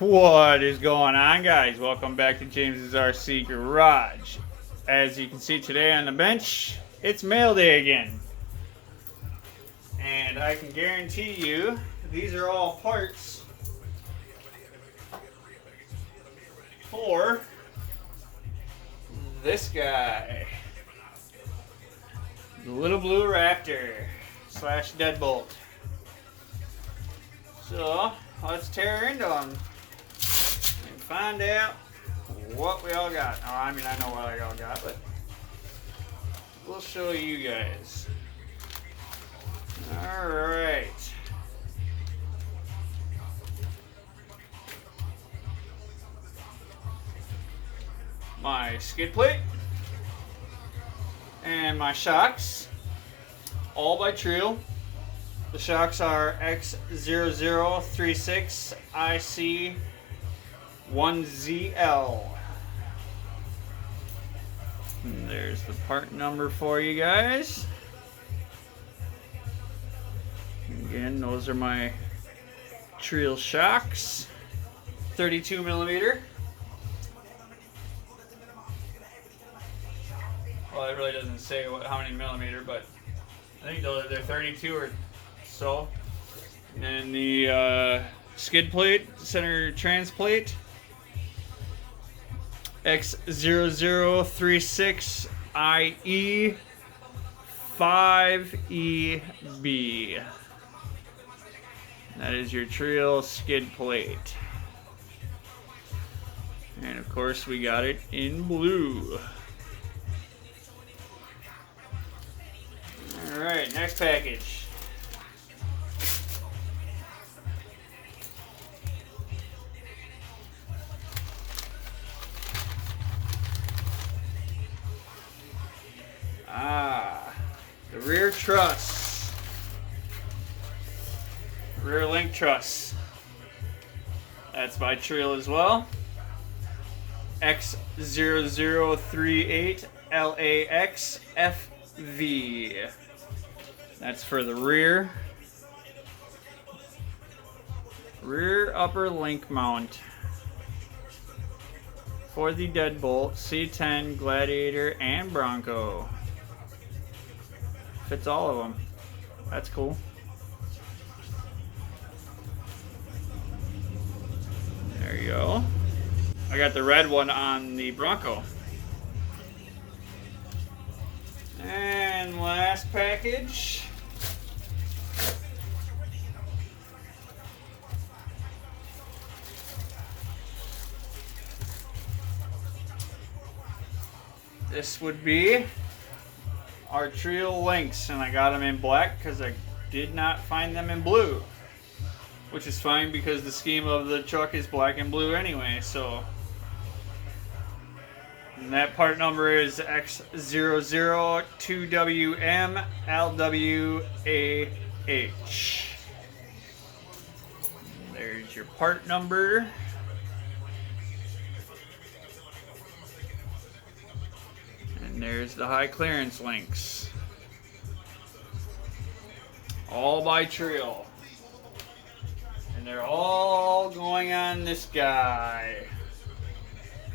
What is going on, guys? Welcome back to James's RC Garage. As you can see today on the bench, it's mail day again. And I can guarantee you, these are all parts for this guy. The little blue raptor slash deadbolt. So, let's tear into them and find out what we all got. Oh, I mean, I know what I all got, but we'll show you guys. Alright. My skid plate and my shocks, all by Trio. The shocks are scx24 IC1ZL. And there's the part number for you guys. Again, those are my Trio shocks, 32 millimeter. Well, it really doesn't say how many millimeter, but I think they're 32 or so. And then the skid plate, center trans plate, X0036 IE5EB. That is your Trio skid plate. And of course we got it in blue. Alright, next package. The rear truss. Rear link truss. That's by Trio as well. X0038 LAXFV. That's for the rear upper link mount for the deadbolt, C10, Gladiator, and Bronco. Fits all of them. That's cool. There you go. I got the red one on the Bronco. And last package. This would be our Trio links, and I got them in black because I did not find them in blue, which is fine because the scheme of the truck is black and blue anyway. So, and that part number is X002WMLWAH. There's your part number. And there's the high clearance links. All by Trio. And they're all going on this guy.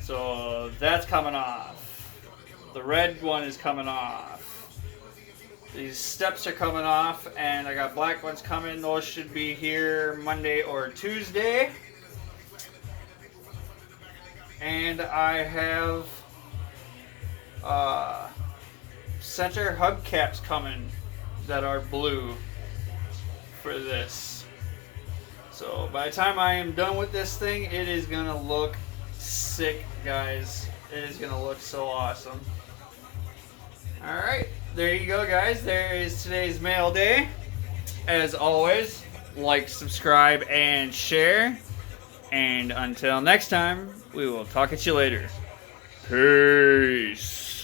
So that's coming off. The red one is coming off. These steps are coming off, and I got black ones coming. Those should be here Monday or Tuesday. And I have center hubcaps coming that are blue for this. So by the time I am done with this thing, it is gonna look sick, guys. It is gonna look so awesome. Alright, there you go, guys. There is today's mail day. As always, like, subscribe, and share. And until next time, we will talk at you later. Peace.